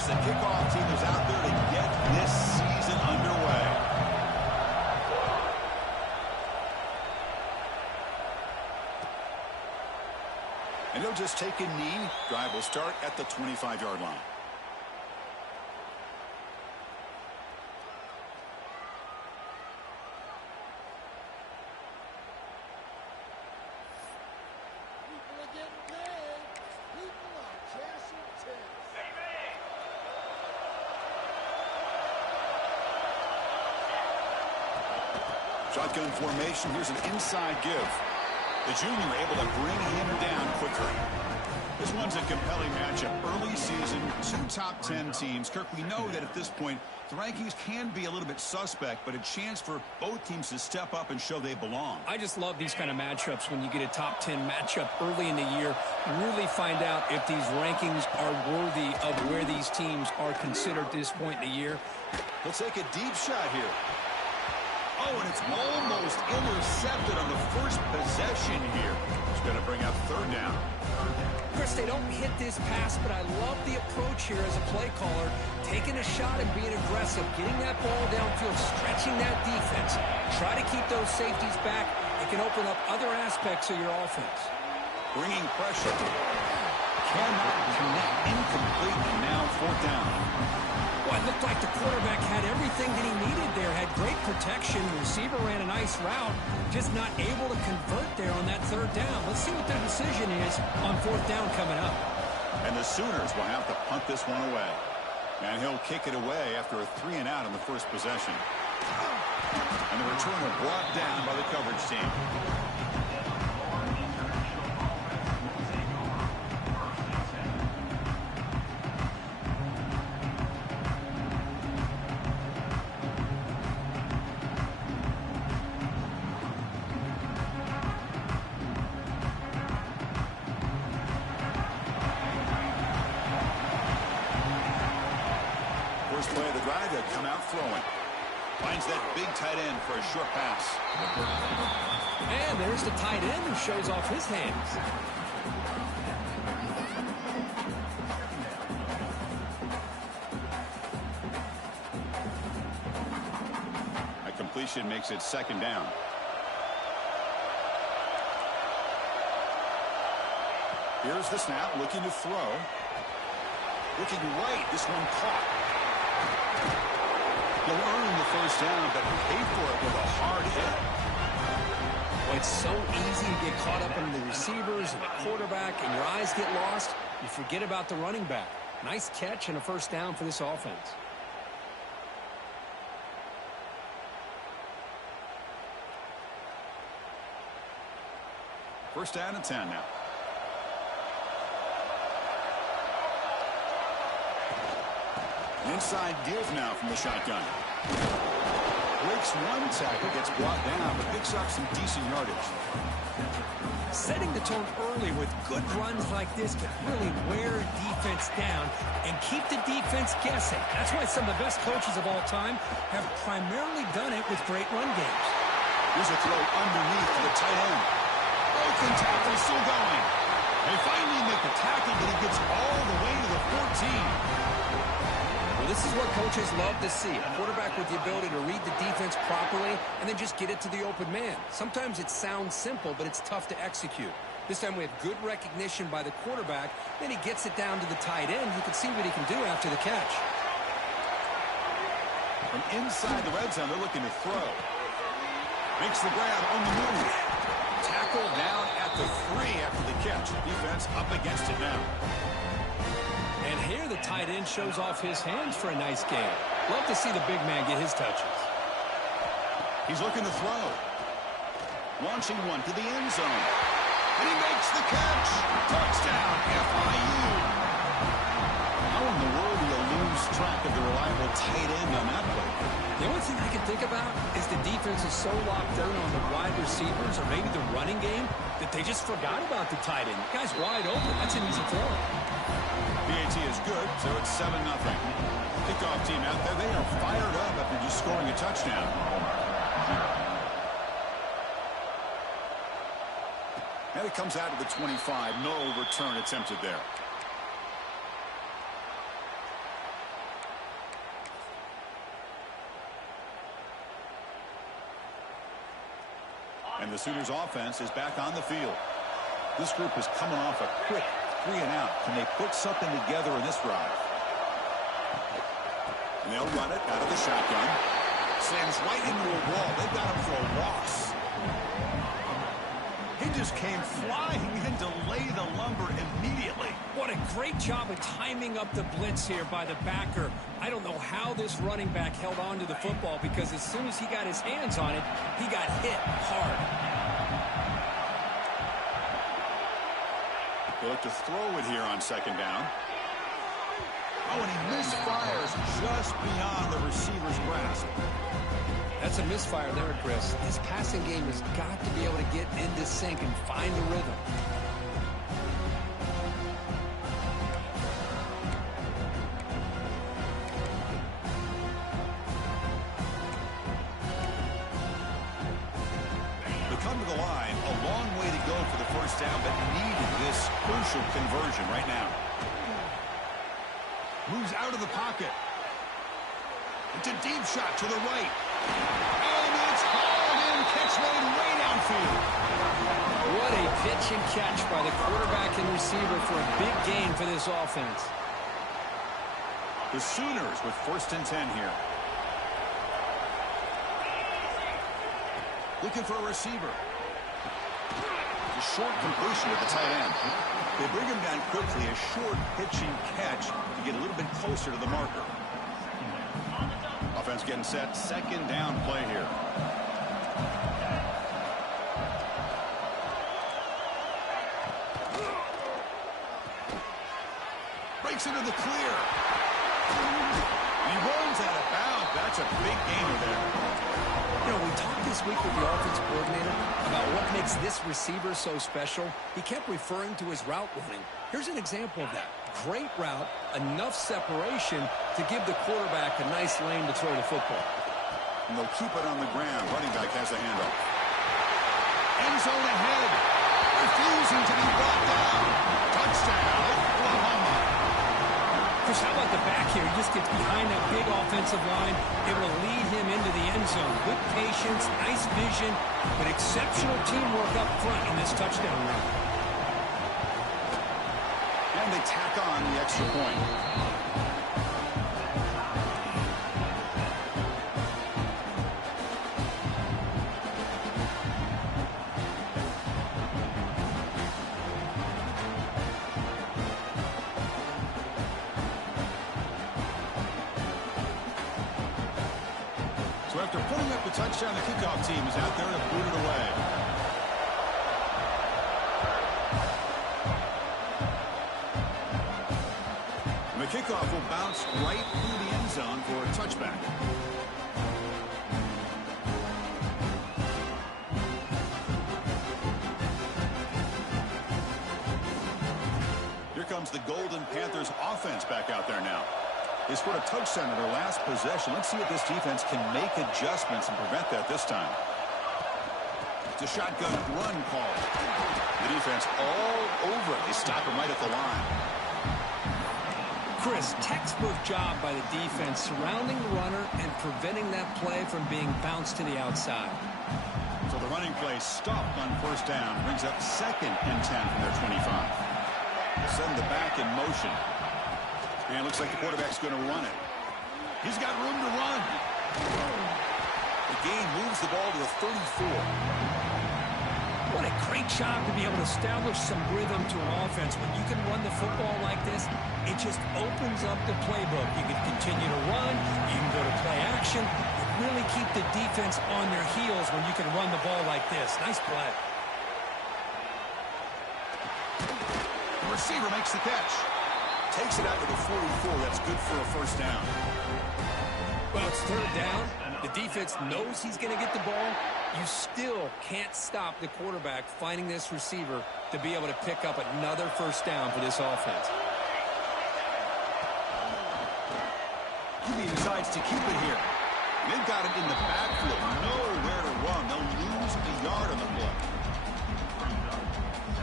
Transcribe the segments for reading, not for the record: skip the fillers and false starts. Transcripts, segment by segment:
folks. The kickoff team is out there to get this season underway. And he'll just take a knee. Drive will start at the 25-yard line. Shotgun formation. Here's an inside give. The junior able to bring him down quickly. This one's a compelling matchup. Early season, 2 top 10 teams. Kirk, we know that at this point, the rankings can be a little bit suspect, but a chance for both teams to step up and show they belong. I just love these kind of matchups when you get a top 10 matchup early in the year. Really find out if these rankings are worthy of where these teams are considered at this point in the year. He'll take a deep shot here. Oh, and it's almost intercepted on the first possession here. He's going to bring up 3rd down. Chris, they don't hit this pass, but I love the approach here as a play caller. Taking a shot and being aggressive, getting that ball downfield, stretching that defense. Try to keep those safeties back. It can open up other aspects of your offense. Bringing pressure. Cannot connect. Incomplete, and now 4th down. Well, it looked like the quarterback had everything that he needed there. Had great protection. The receiver ran a nice route. Just not able to convert there on that 3rd down. Let's see what their decision is on 4th down coming up. And the Sooners will have to punt this one away. And he'll kick it away after a 3-and-out on the first possession. And the returner brought down by the coverage team. First play of the drive, he'll come out throwing. Finds that big tight end for a short pass. And there's the tight end who shows off his hands. A completion makes it 2nd down. Here's the snap, looking to throw. Looking right, this one caught. He'll earn the 1st down, but pay for it with a hard hit. Well, it's so easy to get caught up in the receivers and the quarterback, and your eyes get lost. You forget about the running back. Nice catch and a 1st down for this offense. First down and 10 now. Inside give now from the shotgun. Breaks one tackle, gets brought down, but picks up some decent yardage. Setting the tone early with good runs like this can really wear a defense down and keep the defense guessing. That's why some of the best coaches of all time have primarily done it with great run games. Here's a throw underneath to the tight end. Broken tackle, still going. They finally make the tackle, but he gets all the way to the 14. Well, this is what coaches love to see. A quarterback with the ability to read the defense properly and then just get it to the open man. Sometimes it sounds simple, but it's tough to execute. This time we have good recognition by the quarterback. Then he gets it down to the tight end. You can see what he can do after the catch. From inside the red zone, they're looking to throw. Makes the grab on the move. Tackle down at the 3 after the catch. Defense up against it now. And here the tight end shows off his hands for a nice game. Love to see the big man get his touches. He's looking to throw. Launching one to the end zone. And he makes the catch. Touchdown, FIU. How in the world do you lose track of the reliable tight end on that play? The only thing I can think about is the defense is so locked in on the wide receivers or maybe the running game that they just forgot about the tight end. The guy's wide open. That's an easy throw. PAT is good, so it's 7-0. Kickoff team out there, they are fired up after just scoring a touchdown. And it comes out of the 25. No return attempted there. And the Sooners offense is back on the field. This group is coming off a quick 3 and out. Can they put something together in this drive? And they'll run it out of the shotgun. Slams right into a wall. They've got him for a loss. He just came flying in to lay the lumber immediately. What a great job of timing up the blitz here by the backer. I don't know how this running back held on to the football, because as soon as he got his hands on it, he got hit hard. They look to throw it here on second down. Oh, and he misfires just beyond the receiver's grasp. That's a misfire there, Chris. This passing game has got to be able to get into sync and find the rhythm. They come to the line, a long way to go for the first down, but needed this crucial conversion right now. Moves out of the pocket. It's a deep shot to the right. And it's hauled in. Catch made way downfield. What a pitch and catch by the quarterback and receiver for a big gain for this offense. The Sooners with 1st and 10 here. Looking for a receiver. A short completion with the tight end. They bring him down quickly, a short pitching catch to get a little bit closer to the marker. Offense getting set, second down play here. Breaks into the clear. And he runs out of bounds. That's a big gainer there. You know, we talked this week with the offensive coordinator about what makes this receiver so special. He kept referring to his route running. Here's an example of that. Great route, enough separation to give the quarterback a nice lane to throw the football. And they'll keep it on the ground. Running back has the handoff. End zone ahead. Refusing to be brought down. Touchdown, Oklahoma. Chris, how about the back here? He just gets behind that big offensive line, able to lead him into the end zone. Good patience, nice vision, but exceptional teamwork up front in this touchdown run. And they tack on the extra point. So after putting up the touchdown, the kickoff team is out there to boot it away. The kickoff will bounce right through the end zone for a touchback. Here comes the Golden Panthers offense back out there now. They scored a touchdown in their last possession. Let's see if this defense can make adjustments and prevent that this time. It's a shotgun run call. The defense all over it. They stop him right at the line. Chris, textbook job by the defense surrounding the runner and preventing that play from being bounced to the outside. So the running play stopped on first down. Brings up 2nd and 10 from their 25. Send the back in motion. And it looks like the quarterback's going to run it. He's got room to run. The game moves the ball to the 34. What a great job to be able to establish some rhythm to an offense. When you can run the football like this, it just opens up the playbook. You can continue to run. You can go to play action. You really keep the defense on their heels when you can run the ball like this. Nice play. The receiver makes the catch. Takes it out to the 44. That's good for a first down. Well, it's third down. The defense knows he's going to get the ball. You still can't stop the quarterback finding this receiver to be able to pick up another first down for this offense. He decides to keep it here. They've got it in the backfield. Nowhere to run. They'll lose a yard on the play.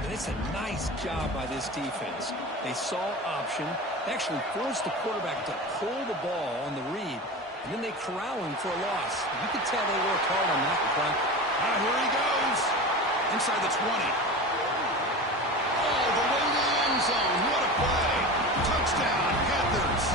And it's a nice job by this defense. They saw option. They actually forced the quarterback to pull the ball on the read, and then they corral him for a loss. You can tell they worked hard on that one. Here he goes. Inside the 20. All the way to the end zone. What a play. Touchdown, Panthers.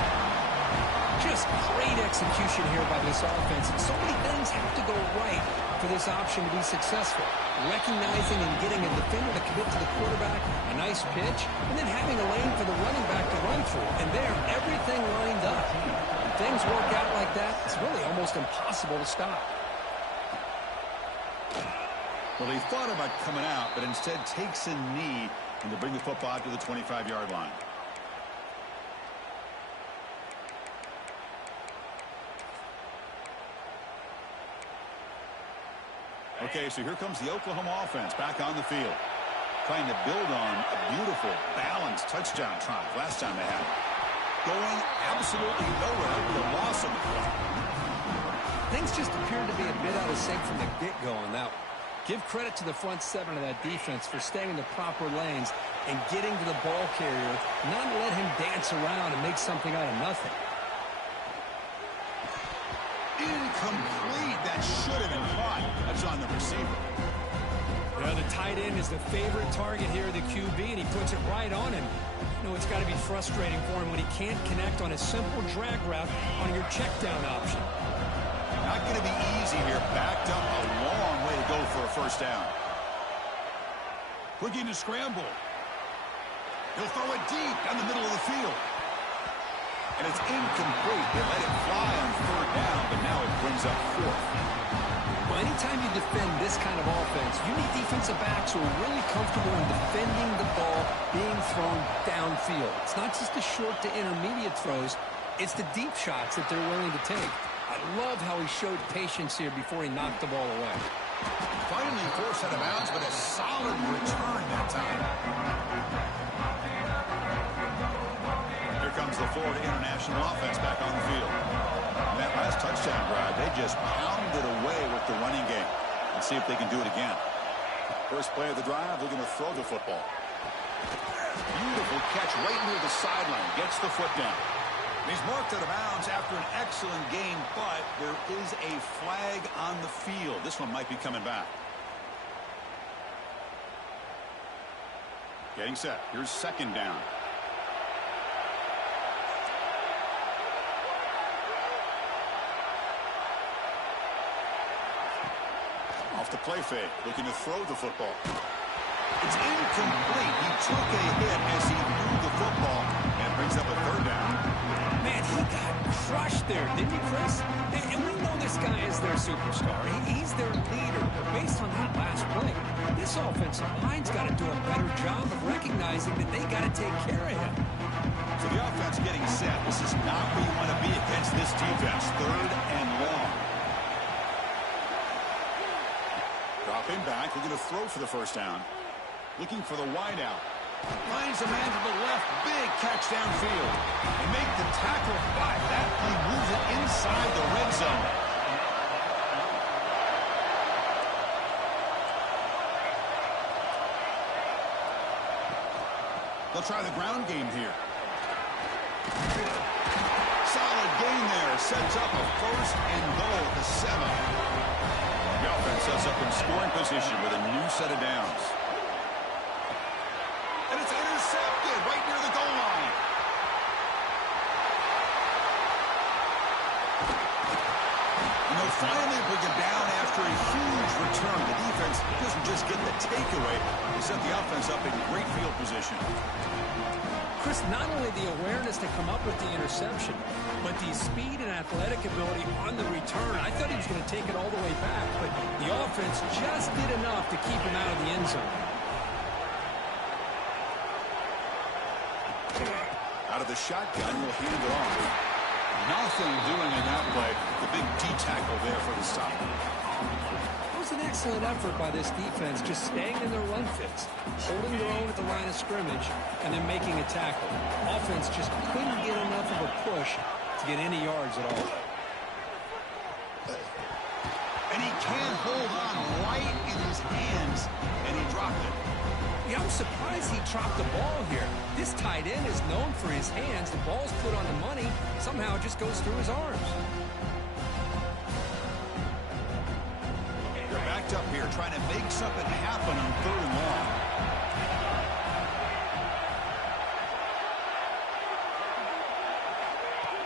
Just great execution here by this offense. And so many things have to go right for this option to be successful. Recognizing and getting a defender to commit to the quarterback, a nice pitch, and then having a lane for the running back to run through. And there, everything lined up. When things work out like that, it's really almost impossible to stop. Well, he thought about coming out, but instead takes a knee and to bring the football out to the 25-yard line. Okay, so here comes the Oklahoma offense back on the field. Trying to build on a beautiful, balanced touchdown drive last time they had it. Going absolutely nowhere with a loss on the play. Things just appeared to be a bit out of sync from the get-go on that one. Give credit to the front seven of that defense for staying in the proper lanes and getting to the ball carrier, not let him dance around and make something out of nothing. Incomplete. That should have been caught. That's on the receiver. Yeah, the tight end is the favorite target here of the QB, and he puts it right on him. You know, it's got to be frustrating for him when he can't connect on a simple drag route on your check down option. Not going to be easy here. Backed up a long way to go for a first down. Looking to scramble. He'll throw it deep down the middle of the field. And it's incomplete. They let it fly on third down, but now it brings up fourth. Well, anytime you defend this kind of offense, you need defensive backs who are really comfortable in defending the ball being thrown downfield. It's not just the short to intermediate throws. It's the deep shots that they're willing to take. I love how he showed patience here before he knocked the ball away. Finally forced out of bounds, but a solid return that time. Here comes the Florida International offense back on the field. And that last touchdown drive, they just pounded away with the running game. Let's see if they can do it again. First play of the drive, they're going to throw the football. Beautiful catch right near the sideline. Gets the foot down. He's marked out of bounds after an excellent game, but there is a flag on the field. This one might be coming back. Getting set. Here's second down. Off the play fake, looking to throw the football. It's incomplete. He took a hit as he threw the football and brings up a third down. Man, he got crushed there, didn't he, Chris? And we know this guy is their superstar. He's their leader. But based on that last play, this offensive line's got to do a better job of recognizing that they got to take care of him. So the offense getting set. This is not where you want to be against this defense. Third and long. Dropping back. We're going to throw for the first down. Looking for the wideout. Finds a man to the left. Big catch downfield. They make the tackle, but that play moves it inside the red zone. They'll try the ground game here. Solid gain there. Sets up a first and goal at the 7. The offense sets up in scoring position with a new set of downs. And it's intercepted right near the goal line. And they'll finally bring it down after a huge return. The defense doesn't just get the takeaway. They set the offense up in great field position. Chris, not only the awareness to come up with the interception, but the speed and athletic ability on the return. I thought he was going to take it all the way back, but the offense just did enough to keep him out of the end zone. Out of the shotgun, will hand it off. Nothing doing in that play. The big D-tackle there for the stop. It was an excellent effort by this defense, just staying in their run fits, holding their own at the line of scrimmage, and then making a tackle. Offense just couldn't get enough of a push to get any yards at all. And he can't hold on right in his hands, and he dropped it. Yeah, I'm surprised he dropped the ball here. This tight end is known for his hands. The ball's put on the money. Somehow it just goes through his arms. They're back picked up here, trying to make something happen on 3rd and long.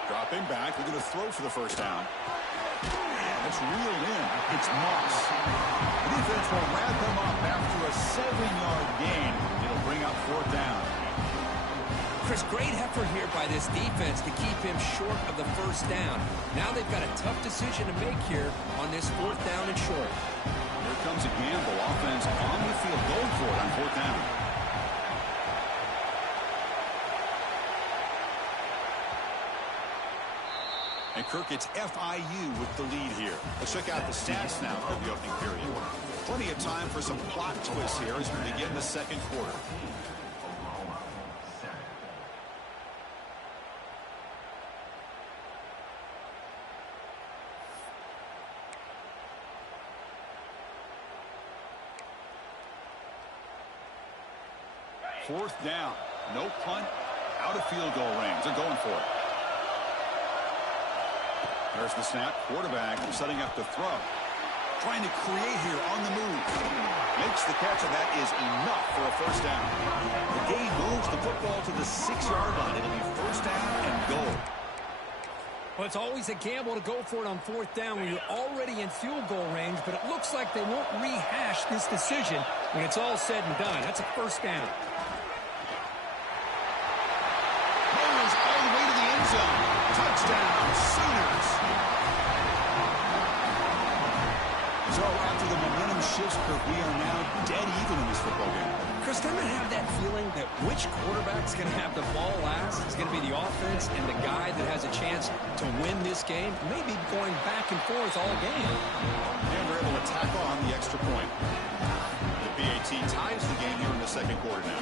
Dropping back, they're going to throw for the first down. That's reeled in. It's Moss. The defense will wrap him up after a 7-yard gain. It'll bring up 4th down. Chris, great effort here by this defense to keep him short of the first down. Now they've got a tough decision to make here on this 4th down and short. Here comes a gamble. Offense on the field going for it on 4th down. And Kirk, it's FIU with the lead here. Let's check out the stats now for the opening period. Plenty of time for some plot twists here as we begin the second quarter. Fourth down. No punt. Out of field goal range. They're going for it. There's the snap. Quarterback setting up the throw. Trying to create here on the move. Makes the catch, and that is enough for a first down. The game moves the football to the 6-yard line. It'll be first down and goal. Well, it's always a gamble to go for it on 4th down when you're already in field goal range, but it looks like they won't rehash this decision when it's all said and done. That's a first down. Goes all the way to the end zone. Touchdown, Sooners. So after the momentum shifts, Kirk, we are now dead even in this football game. Chris, don't I have that feeling that which quarterback's going to have the ball last is going to be the offense, and the guy that has a chance to win this game may be going back and forth all game. And we're able to tackle on the extra point. The PAT ties the game here in the second quarter now.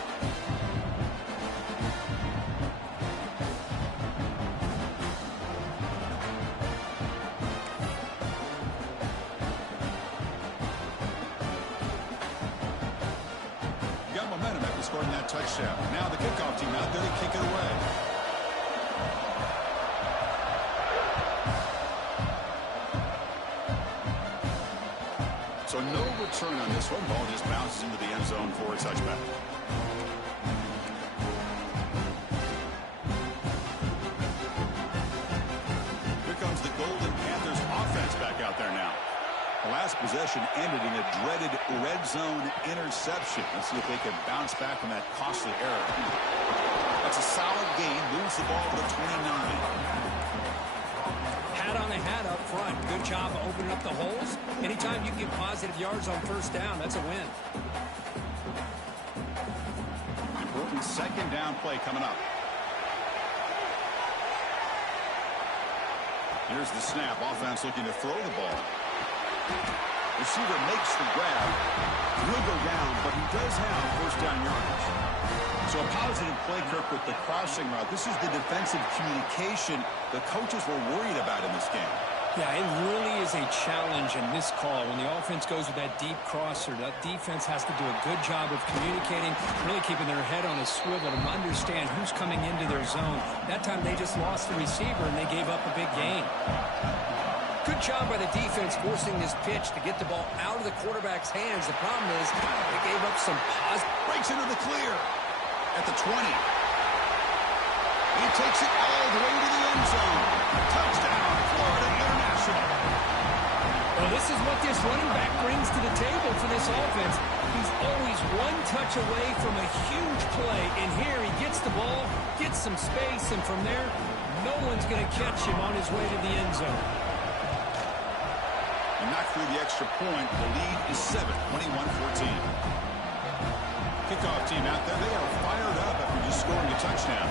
Scoring that touchdown. Now the kickoff team out there to kick it away. So no return on this one. Ball just bounces into the end zone for a touchback. Here comes the Golden Panthers offense back out there now. The last possession ended in a dreaded red zone interception. Let's see if they can bounce back from that costly error. That's a solid gain. Moves the ball to the 29. Hat on the hat up front. Good job of opening up the holes. Anytime you get positive yards on first down, that's a win. Important second down play coming up. Here's the snap. Offense looking to throw the ball. Receiver makes the grab. He'll go down, but he does have first down yardage. So a positive play, Kirk, with the crossing route. This is the defensive communication the coaches were worried about in this game. Yeah, it really is a challenge in this call. When the offense goes with that deep crosser, that defense has to do a good job of communicating, really keeping their head on a swivel to understand who's coming into their zone. That time they just lost the receiver and they gave up a big gain. Good job by the defense forcing this pitch to get the ball out of the quarterback's hands. The problem is they gave up some positive. Breaks into the clear at the 20. He takes it all the way to the end zone. Touchdown, Florida International. Well, this is what this running back brings to the table for this offense. He's always one touch away from a huge play, and here he gets the ball, gets some space, and from there, no one's going to catch him on his way to the end zone. And not through the extra point. The lead is 7, 21-14. Kickoff team out there. They are fired up after just scoring a touchdown.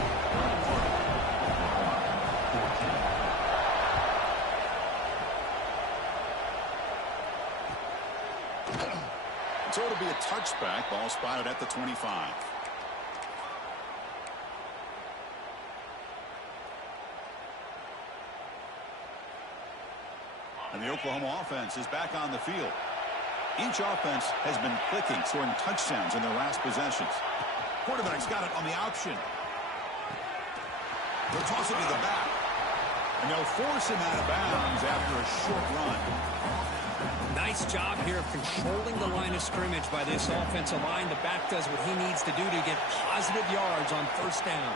So it'll be a touchback. Ball spotted at the 25. And the Oklahoma offense is back on the field. Each offense has been clicking, scoring touchdowns in their last possessions. Quarterback's got it on the option. They'll toss it to the back. And they'll force him out of bounds after a short run. Nice job here of controlling the line of scrimmage by this offensive line. The back does what he needs to do to get positive yards on first down.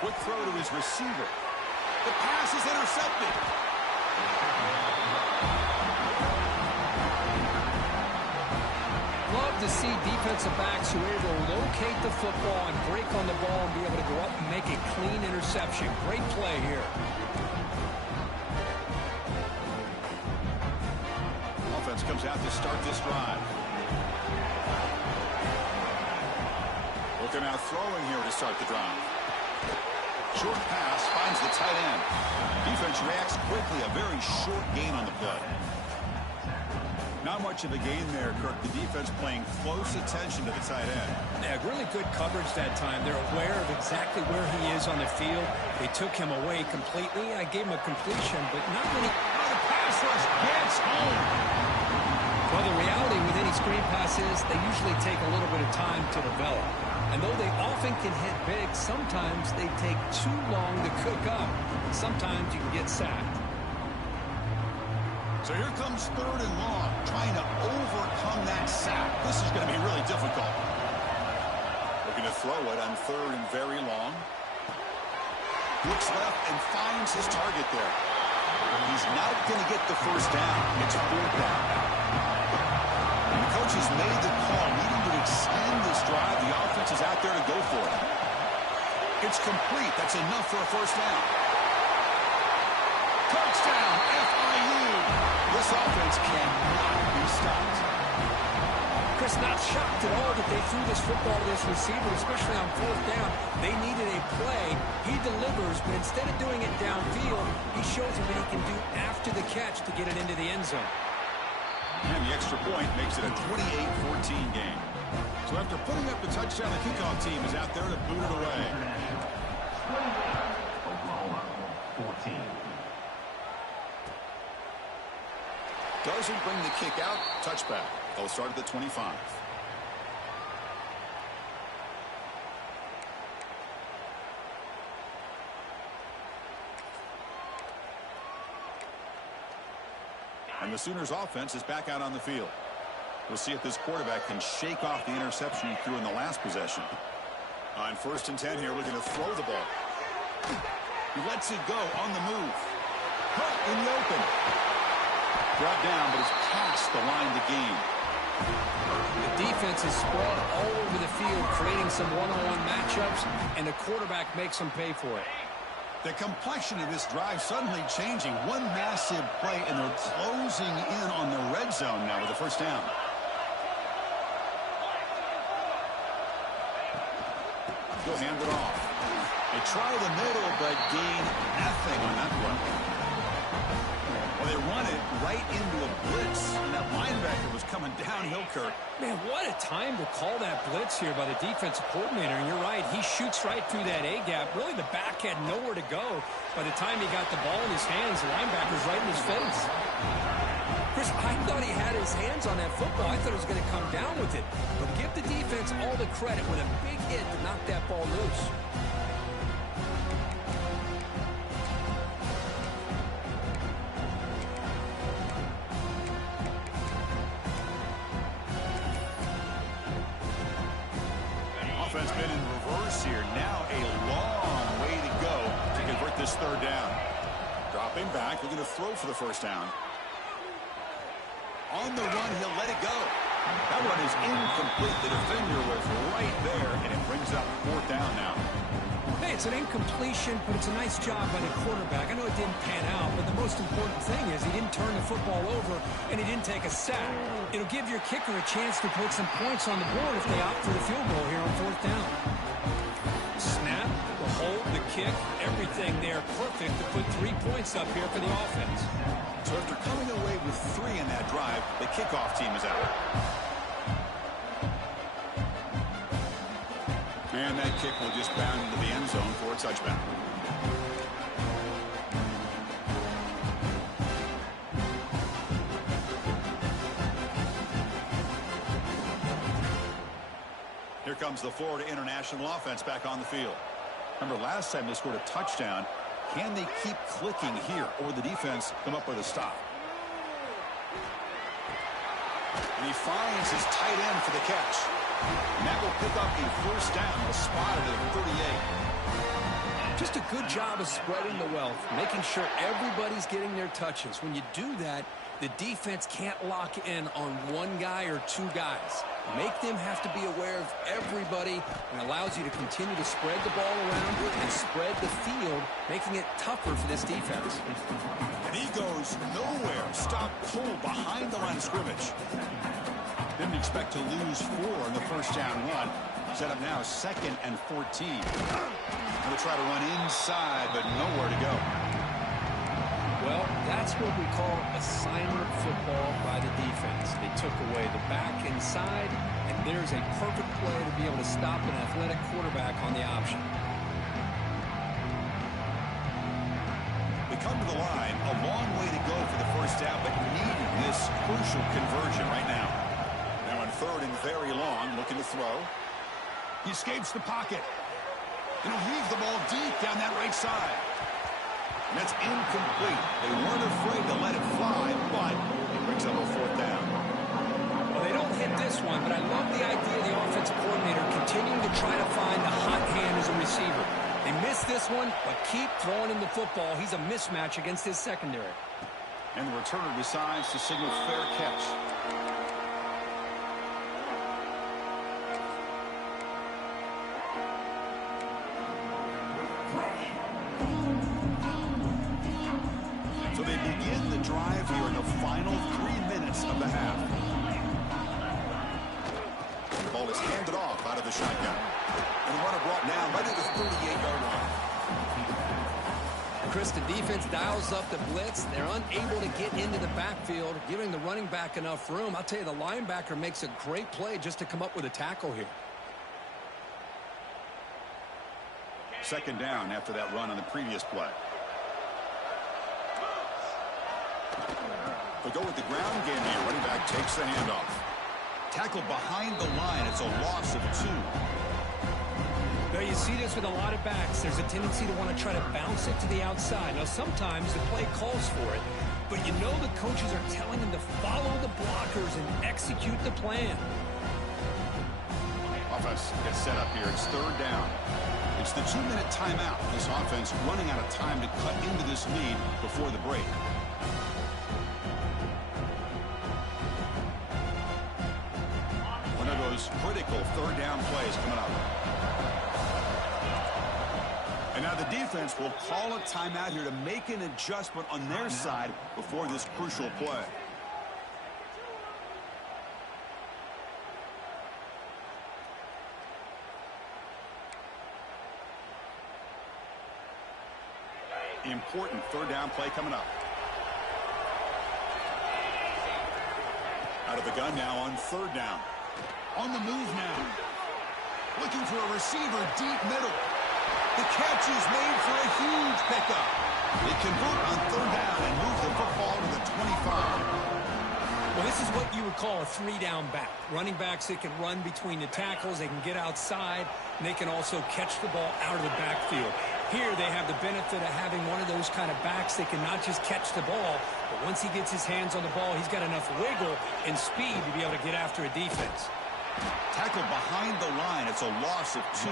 Quick throw to his receiver. The pass is intercepted. Love to see defensive backs who are able to locate the football and break on the ball and be able to go up and make a clean interception. Great play here. Offense comes out to start this drive. Looking out throwing here to start the drive. Short pass finds the tight end. Defense reacts quickly. A very short gain on the play. Not much of a gain there, Kirk. The defense paying close attention to the tight end. They had really good coverage that time. They're aware of exactly where he is on the field. They took him away completely. I gave him a completion, but not really. Oh, the pass rush gets home. Well, the reality with any screen pass is they usually take a little bit of time to develop. And though they often can hit big, sometimes they take too long to cook up. Sometimes you can get sacked. So here comes 3rd and long, trying to overcome that sack. This is going to be really difficult. Looking to throw it on 3rd and very long. Looks left and finds his target there. He's not going to get the first down. It's 4th down. And the coach has made the call, needing to extend this drive. The offense is out there to go for it. It's complete. That's enough for a first down. Touchdown, FIU. This offense cannot be stopped. Chris, not shocked at all that they threw this football to this receiver, especially on 4th down. They needed a play. He delivers, but instead of doing it downfield, he shows them what he can do after the catch to get it into the end zone. And the extra point makes it a 28-14 game. So after putting up the touchdown, the kickoff team is out there to boot it away. Oklahoma, 14. Doesn't bring the kick out. Touchback. They'll start at the 25. And the Sooners offense is back out on the field. We'll see if this quarterback can shake off the interception he threw in the last possession. On 1st and 10 here, looking to throw the ball. He lets it go on the move. Caught in the open. Brought down, but it's past the line to gain. The defense is spread all over the field, creating some one-on-one matchups, and the quarterback makes them pay for it. The complexion of this drive suddenly changing. One massive play, and they're closing in on the red zone now with the first down. He'll hand it off. They try the middle, but gain nothing on that one. Well, they run it right into a blitz, and that linebacker was coming downhill, Kirk. Man, what a time to call that blitz here by the defensive coordinator. And you're right, he shoots right through that A-gap. Really, the back had nowhere to go. By the time he got the ball in his hands, the linebacker's right in his face. Chris, I thought he had his hands on that football. I thought he was going to come down with it. But give the defense all the credit with a big hit to knock that ball loose. Offense been in reverse here. Now a long way to go to convert this 3rd down. Dropping back, looking to throw for the first down. On the run, he'll let it go. That one is incomplete. The defender was right there, and it brings up 4th down now. Hey, it's an incompletion, but it's a nice job by the quarterback. I know it didn't pan out, but the most important thing is he didn't turn the football over, and he didn't take a sack. It'll give your kicker a chance to put some points on the board if they opt for the field goal here on 4th down. Snap, the hold, the kick, everything there perfect to put 3 points up here for the offense. So after coming away with 3 in that drive, the kickoff team is out. And that kick will just bound into the end zone for a touchback. Here comes the Florida International offense back on the field. Remember, last time they scored a touchdown. Can they keep clicking here, or will the defense come up with a stop? And he finds his tight end for the catch. And that will pick up a first down. A spot at the 38. Just a good job of spreading the wealth, making sure everybody's getting their touches. When you do that, the defense can't lock in on one guy or two guys. Make them have to be aware of everybody, and allows you to continue to spread the ball around and spread the field, making it tougher for this defense. And he goes nowhere. Stop cold behind the line of scrimmage. Didn't expect to lose 4 on the first down run. Set up now 2nd and 14. Going to try to run inside, but nowhere to go. Well, that's what we call assignment football by the defense. They took away the back inside, and there's a perfect play to be able to stop an athletic quarterback on the option. We come to the line, a long way to go for the first down, but needing this crucial conversion right now. Now on 3rd and very long, looking to throw. He escapes the pocket. And he'll heave the ball deep down that right side. And that's incomplete. They weren't afraid to let it fly, but it brings up a 4th down. Well, they don't hit this one, but I love the idea of the offensive coordinator continuing to try to find the hot hand as a receiver. They missed this one, but keep throwing him the football. He's a mismatch against his secondary. And the returner decides to signal fair catch. So they begin the drive here in the final 3 minutes of the half. The ball is handed off out of the shotgun. And the runner brought down right at the 38-yard line. Chris, the defense dials up the blitz. They're unable to get into the backfield, giving the running back enough room. I'll tell you, the linebacker makes a great play just to come up with a tackle here. 2nd down after that run on the previous play. They go with the ground game here. Running back takes the handoff. Tackle behind the line. It's a loss of 2. Now, you see this with a lot of backs. There's a tendency to want to try to bounce it to the outside. Now, sometimes the play calls for it, but you know the coaches are telling them to follow the blockers and execute the plan. Offense gets set up here. It's 3rd down. It's the 2-minute timeout. This offense running out of time to cut into this lead before the break. One of those critical 3rd down plays coming up. And now the defense will call a timeout here to make an adjustment on their side before this crucial play. Important 3rd down play coming up. Out of the gun now on 3rd down. On the move now. Looking for a receiver deep middle. The catch is made for a huge pickup. They convert on 3rd down and move the football to the 25. Well, this is what you would call a 3-down back. Running backs that can run between the tackles, they can get outside, and they can also catch the ball out of the backfield. Here they have the benefit of having one of those kind of backs that can not just catch the ball, but once he gets his hands on the ball, he's got enough wiggle and speed to be able to get after a defense. Tackle behind the line. It's a loss of 2.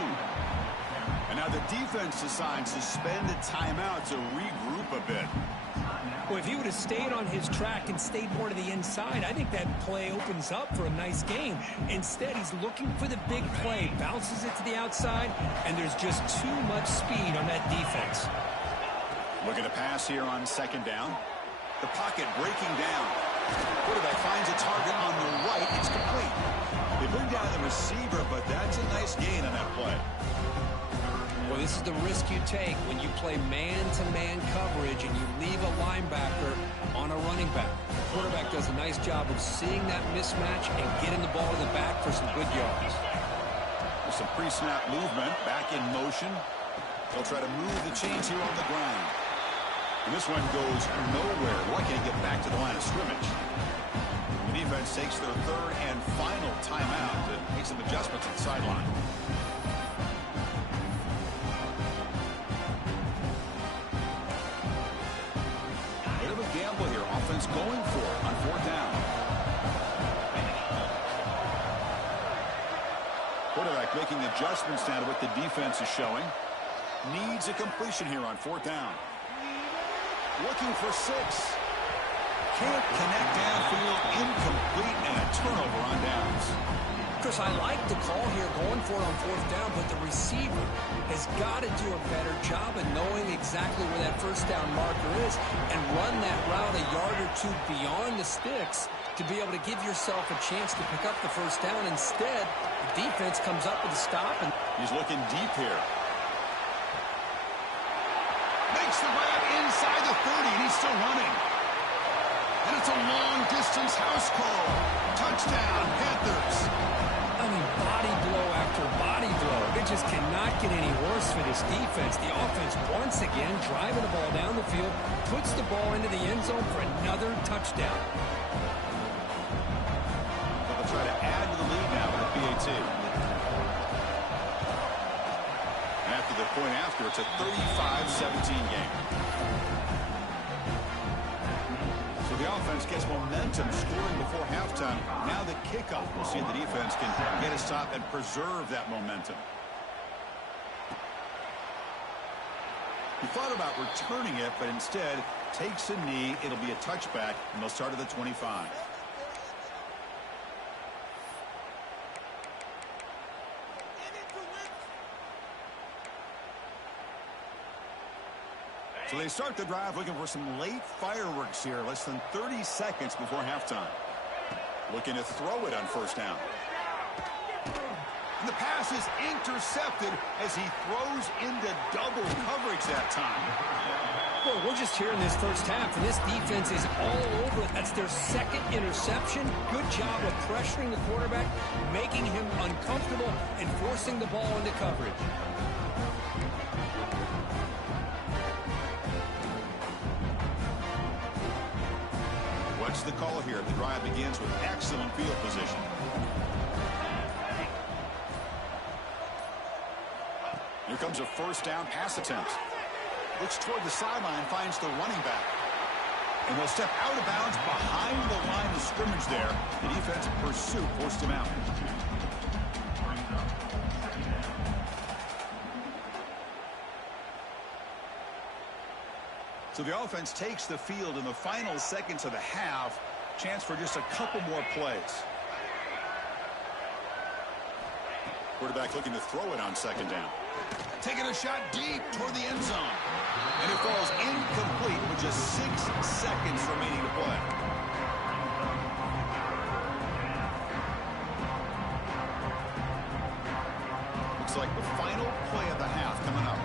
And now the defense decides to spend a timeout to regroup a bit. Well, if he would have stayed on his track and stayed more to the inside, I think that play opens up for a nice game. Instead, he's looking for the big play, bounces it to the outside, and there's just too much speed on that defense. Looking to pass here on 2nd down. The pocket breaking down. Quarterback finds a target on the right. It's complete. They bring down the receiver, but that's a nice gain on that play. Well, this is the risk you take when you play man-to-man coverage and you leave a linebacker on a running back. The quarterback does a nice job of seeing that mismatch and getting the ball to the back for some good yards. There's some pre-snap movement, back in motion. They'll try to move the chains here on the ground. And this one goes nowhere. Lucky to get back to the line of scrimmage. The defense takes their 3rd and final timeout to make some adjustments at the sideline. Bit of a gamble here. Offense going for it on 4th down. making adjustments now to what the defense is showing. Needs a completion here on 4th down. Looking for 6. Can't connect downfield, incomplete, and a turnover on downs. Chris, I like the call here going for it on 4th down, but the receiver has got to do a better job of knowing exactly where that 1st down marker is and run that route a yard or 2 beyond the sticks to be able to give yourself a chance to pick up the 1st down. Instead, the defense comes up with a stop. And he's looking deep here. Makes the grab inside the 30, and he's still running. And it's a long-distance house call. Touchdown, Panthers. I mean, body blow after body blow. It just cannot get any worse for this defense. The offense, once again, driving the ball down the field, puts the ball into the end zone for another touchdown. They'll try to add to the lead now with a PAT. After the point after, it's a 35-17 game. So the offense gets momentum scoring before halftime. Now the kickoff. We'll see if the defense can get a stop and preserve that momentum. He thought about returning it, but instead takes a knee. It'll be a touchback, and they'll start at the 25. So they start the drive looking for some late fireworks here, less than 30 seconds before halftime. Looking to throw it on 1st down. And the pass is intercepted as he throws into double coverage that time. Well, we're just here in this 1st half, and this defense is all over it. That's their 2nd interception. Good job of pressuring the quarterback, making him uncomfortable, and forcing the ball into coverage. What's the call here? The drive begins with excellent field position. Here comes a 1st down pass attempt. Looks toward the sideline, finds the running back. And they'll step out of bounds behind the line of scrimmage there. The defensive pursuit forced him out. So the offense takes the field in the final seconds of the half. Chance for just a couple more plays. Quarterback looking to throw it on 2nd down. Taking a shot deep toward the end zone. And it falls incomplete with just 6 seconds remaining to play. Looks like the final play of the half coming up.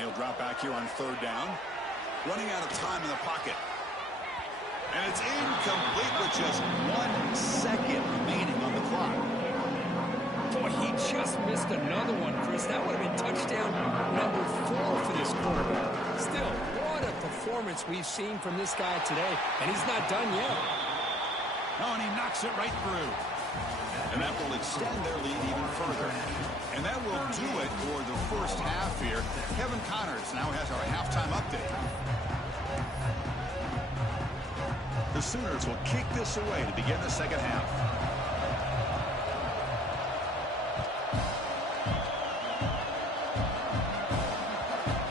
He'll drop back here on 3rd down. Running out of time in the pocket. And it's incomplete with just 1 second remaining on the clock. Boy, he just missed another one, Chris. That would have been touchdown number 4 for this quarterback. Still, what a performance we've seen from this guy today. And he's not done yet. Oh, and he knocks it right through. And that will extend their lead even further. And that will do it for the 1st half here. Kevin Connors now has our halftime update. The Sooners will kick this away to begin the 2nd half.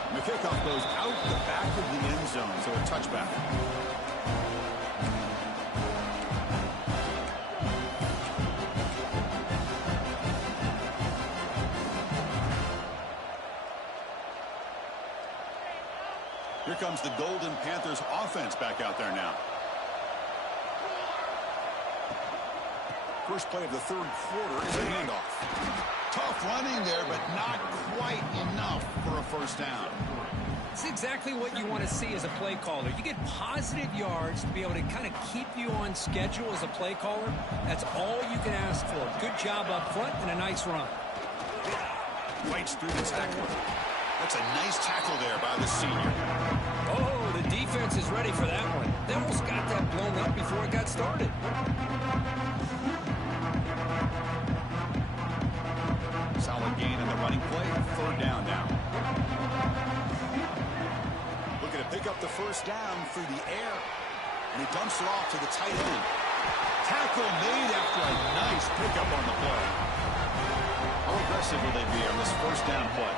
And the kickoff goes out the back of the end zone, so a touchback. Here comes the Golden Panthers offense back out there now. First play of the 3rd quarter is a handoff. Tough running there, but not quite enough for a 1st down. It's exactly what you want to see as a play caller. You get positive yards to be able to kind of keep you on schedule as a play caller. That's all you can ask for. Good job up front and a nice run. Fights through the tackle. That's a nice tackle there by the senior. Oh, the defense is ready for that one. They almost got that blown up before it got started. Solid gain in the running play. 3rd down now. Looking to pick up the 1st down through the air. And he dumps it off to the tight end. Tackle made after a nice pickup on the play. How aggressive will they be on this first down play?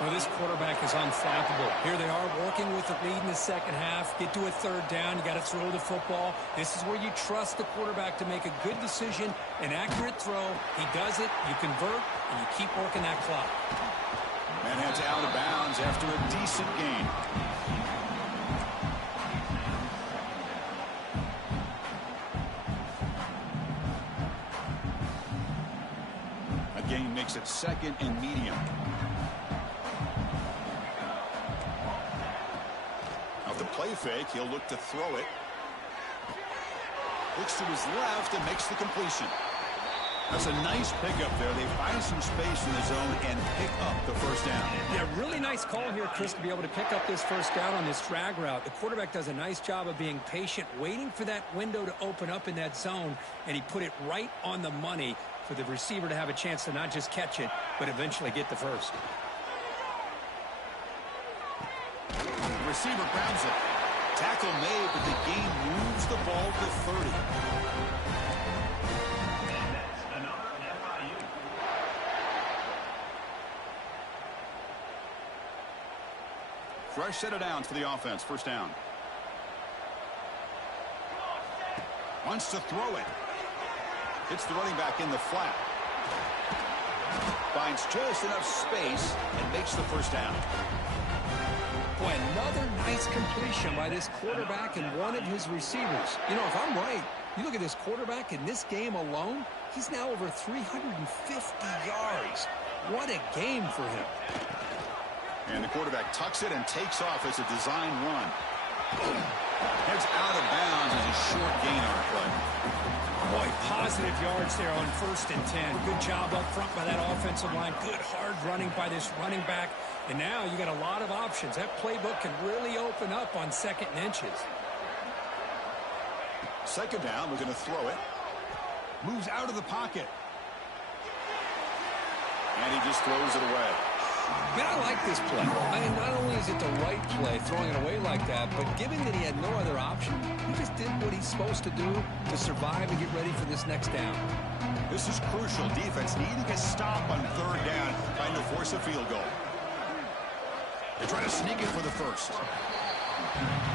Well, this quarterback is unflappable. Here they are working with the lead in the second half. Get to a third down. You got to throw the football. This is where you trust the quarterback to make a good decision, an accurate throw. He does it. You convert, and you keep working that clock. And heads out of bounds after a decent gain. A gain makes it second and medium. Now the play fake, he'll look to throw it. Looks to his left and makes the completion. That's a nice pickup there. They find some space in the zone and pick up the first down. Yeah, really nice call here, Chris, to be able to pick up this first down on this drag route. The quarterback does a nice job of being patient, waiting for that window to open up in that zone, and he put it right on the money for the receiver to have a chance to not just catch it, but eventually get the first. The receiver grabs it. Tackle made, but the gain moves the ball to 30. Fresh set of downs for the offense. First down. Wants to throw it. Hits the running back in the flat. Finds just enough space and makes the first down. Boy, another nice completion by this quarterback and one of his receivers. You know, if I'm right, you look at this quarterback in this game alone, he's now over 350 yards. What a game for him. And the quarterback tucks it and takes off as a design run. Heads out of bounds as a short gain on the play. Boy, positive yards there on 1st and 10. Good job up front by that offensive line. Good hard running by this running back. And now you got a lot of options. That playbook can really open up on 2nd and inches. Second down, we're going to throw it. Moves out of the pocket. And he just throws it away. Man, I like this play. I mean, not only is it the right play, throwing it away like that, but given that he had no other option, he just did what he's supposed to do to survive and get ready for this next down. This is crucial. Defense needing a stop on 3rd down, trying to force a field goal. They try to sneak it for the first.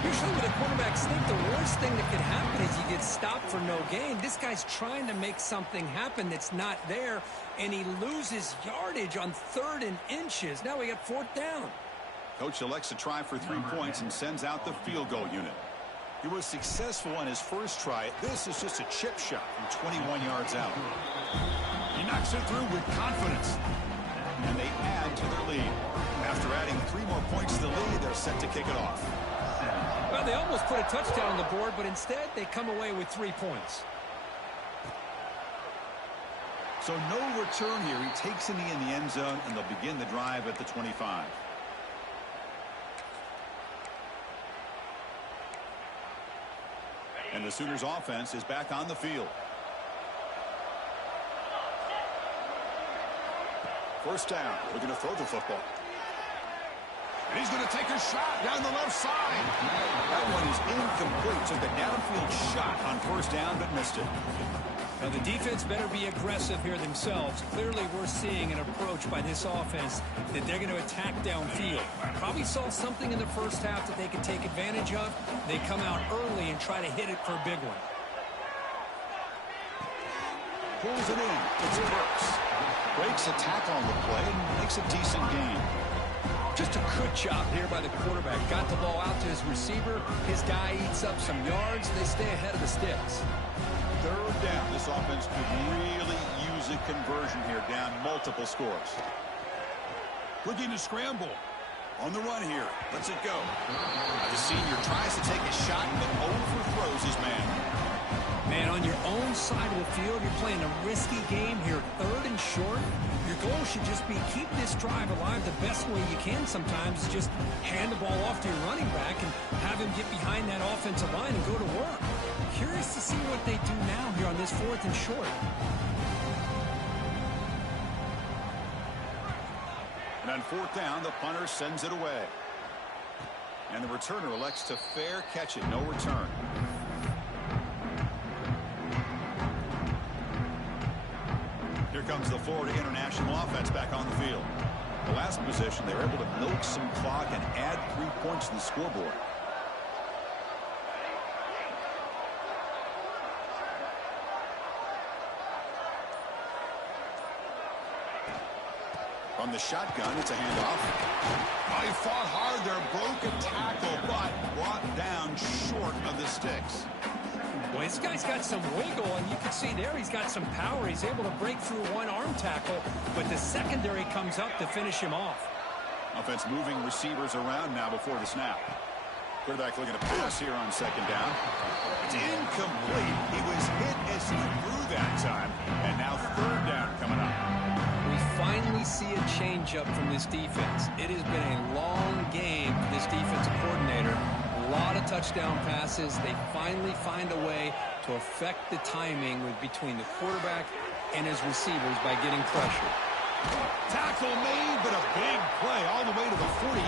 Usually with a quarterback sneak, the worst thing that could happen is you get stopped for no gain. This guy's trying to make something happen that's not there, and he loses yardage on 3rd and inches. Now we got 4th down. Coach elects to try for 3 points and sends out the field goal unit. He was successful on his first try. This is just a chip shot from 21 yards out. He knocks it through with confidence. And they add to their lead. After adding 3 more points to the lead, they're set to kick it off. Well, they almost put a touchdown on the board, but instead they come away with 3 points. So no return here. He takes in the end zone, and they'll begin the drive at the 25. And the Sooners offense is back on the field. First down. We're going to throw the football. And he's going to take a shot down the left side. That one is incomplete. Took a downfield shot on 1st down, but missed it. Now, the defense better be aggressive here themselves. Clearly, we're seeing an approach by this offense that they're going to attack downfield. Probably saw something in the first half that they could take advantage of. They come out early and try to hit it for a big one. Pulls it in. It's Burks. Breaks a tackle on the play and makes a decent gain. Just a good job here by the quarterback. Got the ball out to his receiver. His guy eats up some yards. They stay ahead of the sticks. 3rd down. This offense could really use a conversion here, down multiple scores. Looking to scramble. On the run here. Lets it go. The senior tries to take a shot, but overthrows his man. Man, on your own side of the field, you're playing a risky game here, 3rd and short. Your goal should just be keep this drive alive the best way you can sometimes. Is just hand the ball off to your running back and have him get behind that offensive line and go to work. Curious to see what they do now here on this 4th and short. And on 4th down, the punter sends it away. And the returner elects to fair catch it. No return. Here comes the Florida International offense back on the field. The last possession, they were able to milk some clock and add 3 points to the scoreboard. From the shotgun, it's a handoff. Oh, he fought hard there, broke a tackle, but brought down short of the sticks. Boy, this guy's got some wiggle, and you can see there he's got some power. He's able to break through one arm tackle, but the secondary comes up to finish him off. Offense moving receivers around now before the snap. Quarterback looking to pass here on second down. It's incomplete. He was hit as he threw that time, and now third down coming up. We finally see a change-up from this defense. It has been a long game for this defensive coordinator. A lot of touchdown passes. They finally find a way to affect the timing between the quarterback and his receivers by getting pressure. Tackle made, but a big play all the way to the 48.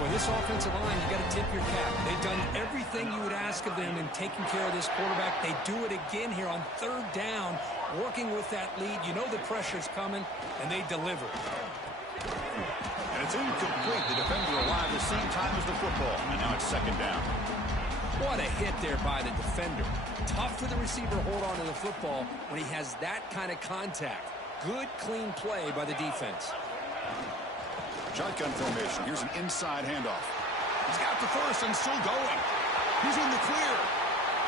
Boy, this offensive line, you got to tip your cap. They've done everything you would ask of them in taking care of this quarterback. They do it again here on third down, working with that lead. You know the pressure's coming, and they deliver. And it's incomplete. The defender arrived the same time as the football, and now it's second down. What a hit there by the defender. Tough for the receiver to hold on to the football when he has that kind of contact. Good, clean play by the defense. Shotgun formation. Here's an inside handoff. He's got the first and still going. He's in the clear.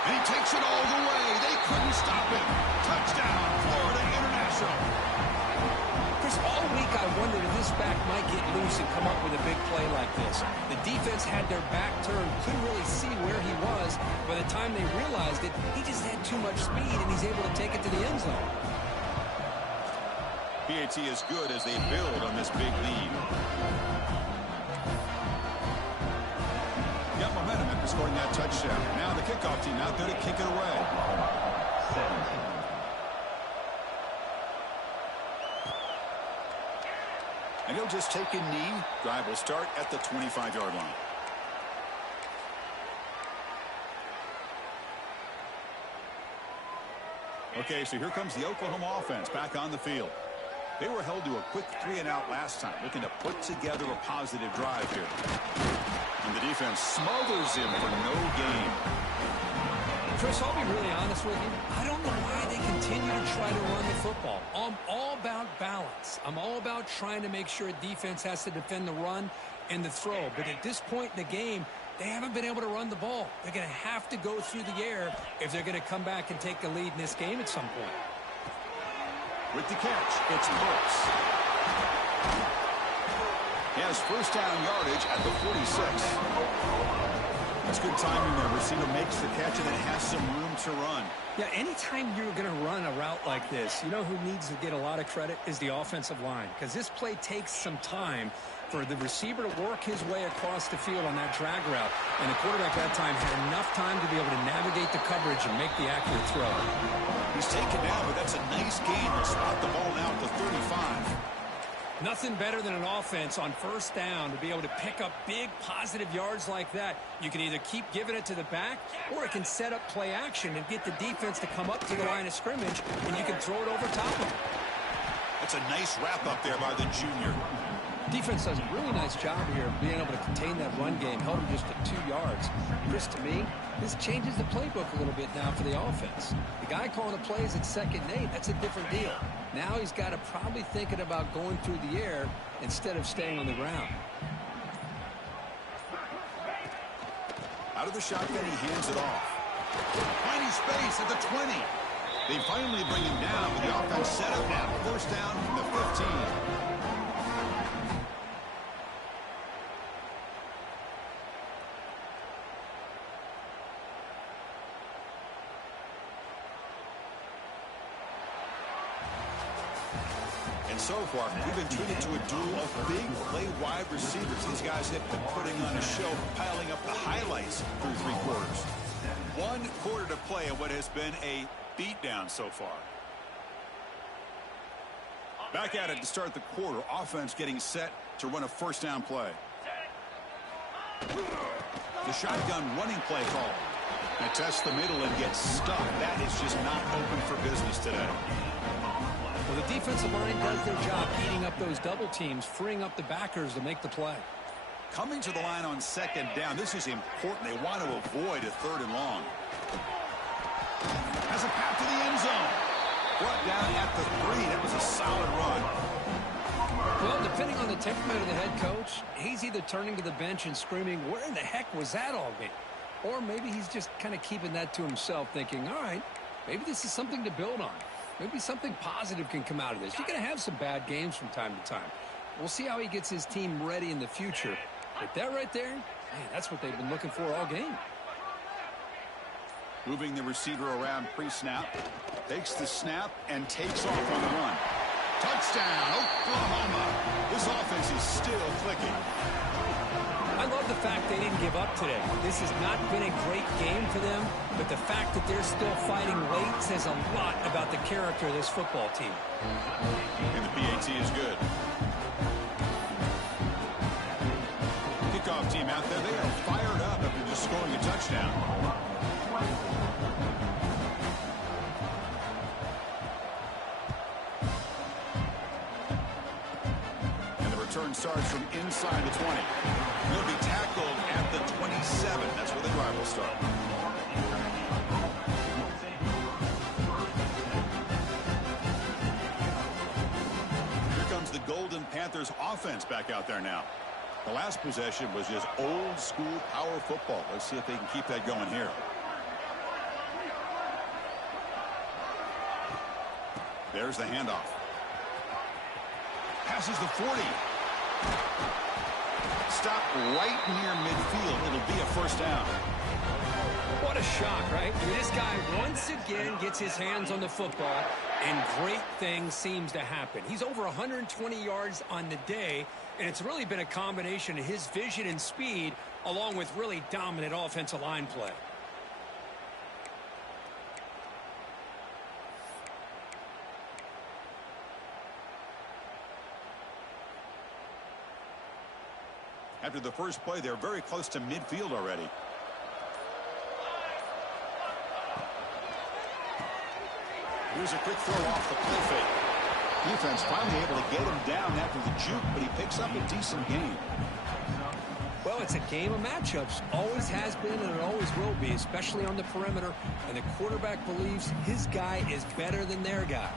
And he takes it all the way. They couldn't stop him. Touchdown, Florida International. Chris, all week I wondered if this back might get loose and come up with a big play like this. The defense had their back turned, couldn't really see where he was. By the time they realized it, he just had too much speed, and he's able to take it to the end zone. PAT is good as they build on this big lead. Got momentum after scoring that touchdown. Now the kickoff team out there to kick it away. 17. And he'll just take a knee. Drive will start at the 25-yard line. Okay, so here comes the Oklahoma offense back on the field. They were held to a quick 3-and-out last time, looking to put together a positive drive here. And the defense smothers him for no gain. Chris, I'll be really honest with you. I don't know why they continue to try to run the football. I'm all about balance. I'm all about trying to make sure a defense has to defend the run and the throw. But at this point in the game, they haven't been able to run the ball. They're going to have to go through the air if they're going to come back and take the lead in this game at some point. With the catch, it's Brooks. He has first down yardage at the 46. That's good timing there. Receiver makes the catch and then has some room to run. Yeah, anytime you're going to run a route like this, you know who needs to get a lot of credit is the offensive line, because this play takes some time for the receiver to work his way across the field on that drag route. And the quarterback that time had enough time to be able to navigate the coverage and make the accurate throw. He's taken down, but that's a nice gain to spot the ball now at the 35. Nothing better than an offense on first down to be able to pick up big positive yards like that. You can either keep giving it to the back, or it can set up play action and get the defense to come up to the line of scrimmage, and you can throw it over top of them. That's a nice wrap up there by the junior. Defense does a really nice job here of being able to contain that run game, held him just at 2 yards. Chris, to me, this changes the playbook a little bit now for the offense. The guy calling the plays at 2nd and 8, that's a different deal. Now he's got to probably thinking about going through the air instead of staying on the ground. Out of the shotgun, he hands it off. Tiny space at the 20. They finally bring him down, but the offense set up now. First down from the 15. So far, we've been treated to a duel of big play wide receivers. These guys have been putting on a show, piling up the highlights through 3 quarters. 1 quarter to play in what has been a beatdown so far. Back at it to start the quarter. Offense getting set to run a first down play. The shotgun running play call. They test the middle and get stuck. That is just not open for business today. Well, the defensive line does their job eating up those double teams, freeing up the backers to make the play. Coming to the line on second down, this is important. They want to avoid a 3rd and long. Has a path to the end zone. Brought down at the 3. That was a solid run. Well, depending on the temperament of the head coach, he's either turning to the bench and screaming, where in the heck was that all me? Or maybe he's just kind of keeping that to himself, thinking, all right, maybe this is something to build on. Maybe something positive can come out of this. You're going to have some bad games from time to time. We'll see how he gets his team ready in the future. But that right there, man, that's what they've been looking for all game. Moving the receiver around pre-snap. Takes the snap and takes off on the run. Touchdown, Oklahoma. This offense is still clicking. I love the fact they didn't give up today. This has not been a great game for them, but the fact that they're still fighting late says a lot about the character of this football team. And the PAT is good. Kickoff team out there, they are fired up after just scoring a touchdown. And the return starts from inside the 20. He'll be tackled at the 27. That's where the drive will start. Here comes the Golden Panthers offense back out there now. The last possession was just old school power football. Let's see if they can keep that going here. There's the handoff. Passes the 40. Stop right near midfield. It'll be a first down. What a shock, right? I mean, this guy once again gets his hands on the football, and great things seems to happen. He's over 120 yards on the day, and it's really been a combination of his vision and speed along with really dominant offensive line play. After the first play, they're very close to midfield already. Here's a quick throw off the play fake. Defense finally able to get him down after the juke, but he picks up a decent gain. Well, it's a game of matchups. Always has been, and it always will be, especially on the perimeter. And the quarterback believes his guy is better than their guy.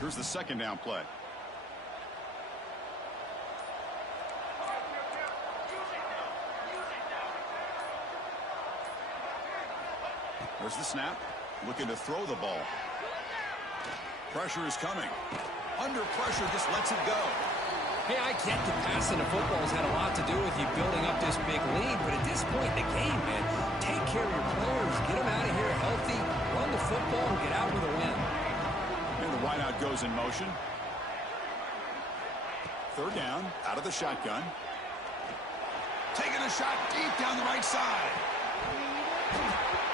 Here's the second down play. There's the snap. Looking to throw the ball. Pressure is coming. Under pressure, just lets it go. Hey, I get the passing of football has had a lot to do with you building up this big lead, but at this point in the game, man, take care of your players, get them out of here healthy, run the football, and get out with a win. And the wideout goes in motion. Third down, out of the shotgun. Taking a shot deep down the right side.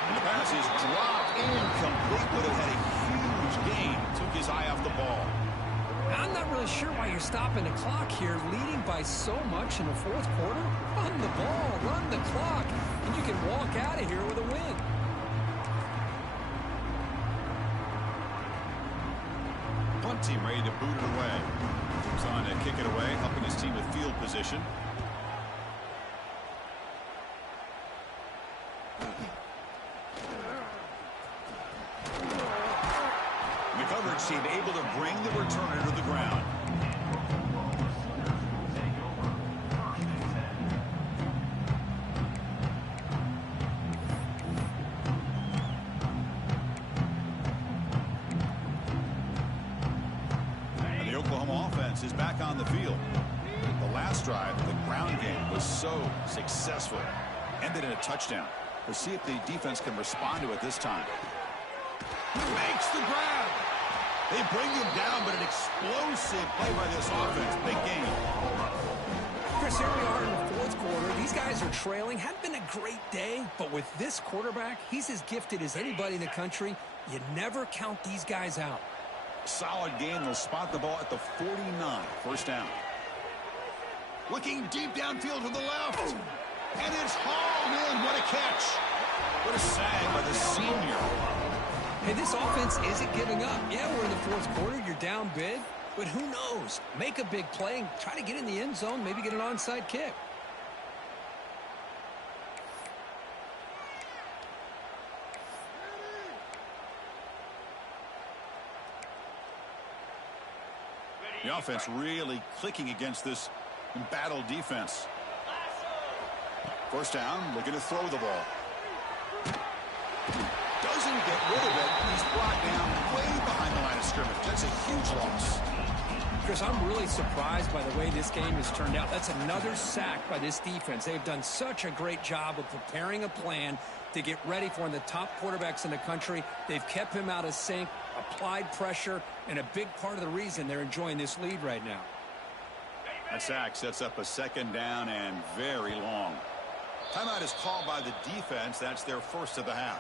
And the pass is dropped incomplete, but it had a huge gain. Took his eye off the ball. I'm not really sure why you're stopping the clock here, leading by so much in the fourth quarter. Run the ball, run the clock, and you can walk out of here with a win. Punt team ready to boot it away. He's on to kick it away, helping his team with field position. The coverage team able to bring the returner to the ground. And the Oklahoma offense is back on the field. The last drive, the ground game was so successful. Ended in a touchdown. Let's see if the defense can respond to it this time. Makes the grab. They bring him down, but an explosive play by this offense. Big game. Chris, here we are in the fourth quarter. These guys are trailing. Hadn't been a great day, but with this quarterback, he's as gifted as anybody in the country. You never count these guys out. Solid game. They'll spot the ball at the 49. First down. Looking deep downfield to the left. And it's hauled in. What a catch. What a sag by the senior. Hey, this offense isn't giving up. Yeah, we're in the fourth quarter. You're down big. But who knows? Make a big play and try to get in the end zone, maybe get an onside kick. The offense really clicking against this embattled defense. First down, looking to throw the ball. Doesn't get rid of it. He's brought down way behind the line of scrimmage. That's a huge loss. Chris, I'm really surprised by the way this game has turned out. That's another sack by this defense. They've done such a great job of preparing a plan to get ready for one of the top quarterbacks in the country. They've kept him out of sync, applied pressure, and a big part of the reason they're enjoying this lead right now. That sack sets up a second down and very long. Timeout is called by the defense. That's their first of the half.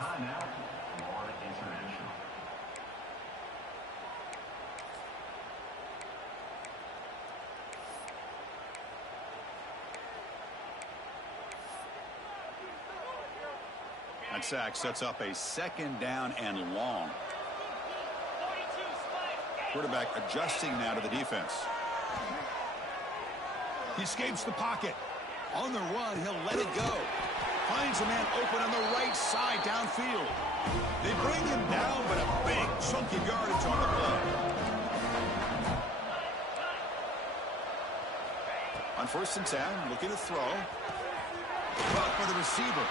That sack sets up a second down and long. Quarterback adjusting now to the defense. He escapes the pocket. On the run, he'll let it go. Finds a man open on the right side downfield. They bring him down, but a big chunk of yardage on the play. On first and 10, looking to throw. Caught by the receiver.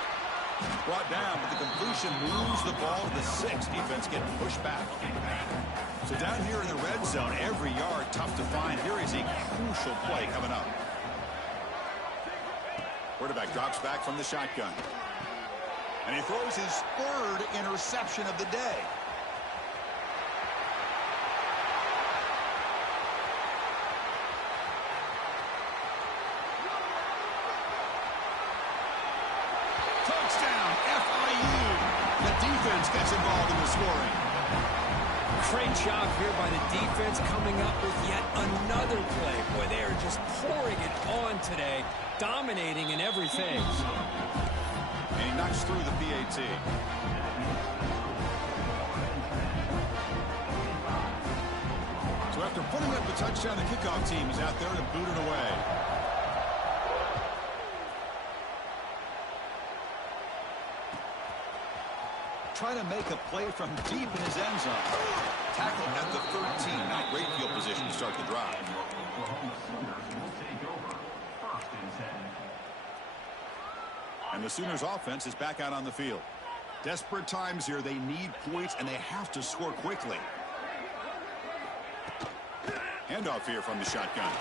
Brought down, but the completion moves the ball to the 6. Defense getting pushed back. So down here in the red zone, every yard tough to find. Here is a crucial play coming up. Quarterback drops back from the shotgun. And he throws his third interception of the day. Touchdown, FIU. The defense gets involved in the scoring. Great job here by the defense coming up with yet another play. Boy, they are just pouring it on today, dominating in every phase. And he knocks through the PAT. So after putting up a touchdown, the kickoff team is out there to boot it away. Trying to make a play from deep in his end zone. Tackle at the 13. Not great field position to start the drive. And the Sooners offense is back out on the field. Desperate times here. They need points, and they have to score quickly. Handoff here from the shotgun.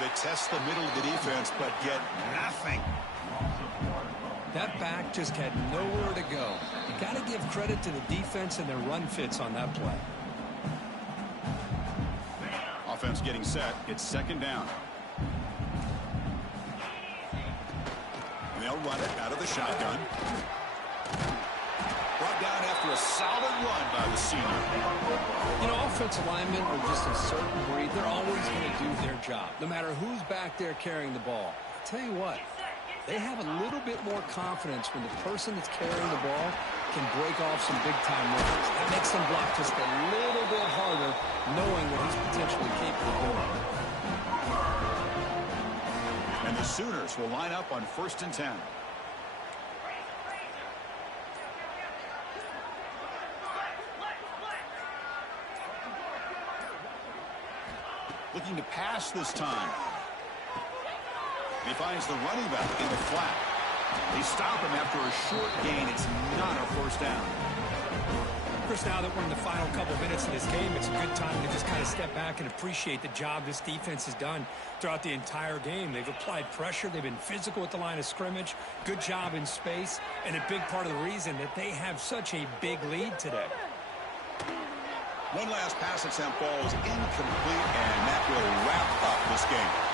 They test the middle of the defense, but get nothing. That back just had nowhere to go. You got to give credit to the defense and their run fits on that play. Offense getting set. It's second down. And they'll run it out of the shotgun. Brought down after a solid run by the senior. You know, offensive linemen are just a certain breed. They're always going to do their job, no matter who's back there carrying the ball. I'll tell you what, they have a little bit more confidence when the person that's carrying the ball can break off some big-time runs. That makes them block just a little bit harder, knowing what he's potentially capable of doing. And the Sooners will line up on first and 10. Looking to pass this time. He finds the running back in the flat. They stop him after a short gain. It's not a first down. Chris, now that we're in the final couple of minutes of this game, it's a good time to just kind of step back and appreciate the job this defense has done throughout the entire game. They've applied pressure. They've been physical at the line of scrimmage. Good job in space. And a big part of the reason that they have such a big lead today. One last pass attempt falls incomplete, and that will wrap up this game.